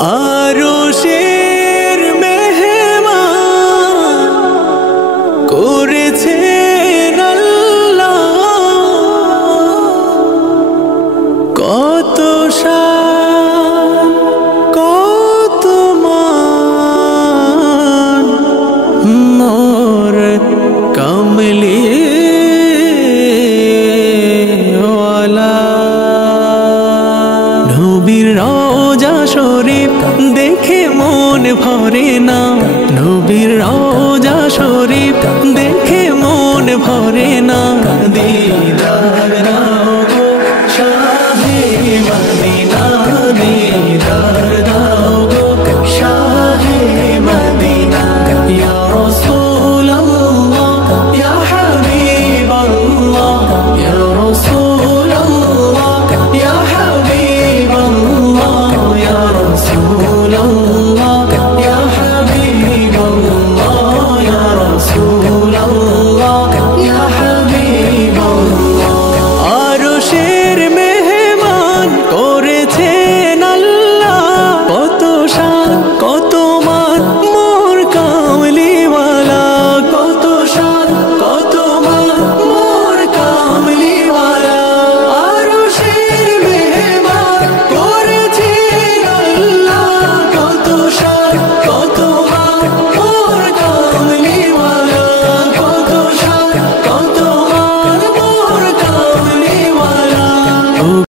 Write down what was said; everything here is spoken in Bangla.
আরশের মেহমান করেছেন আল্লাহ, কত শান কত মান মোর কমলি ওয়ালা। নবীর রওজা শরীফ দেখে মন ভরে না, নবীর রওজা শরীফ দেখে মন ভরে না। দিদার দাও গো শাহে মদিনা, দিদার দাও গো শাহে মদিনা। ইয়া রাসূলুল্লাহ ইয়া হাবিবাল্লাহ, ইয়া রাসূলুল্লাহ ইয়া হাবিবাল্লাহ, ইয়া রাসূল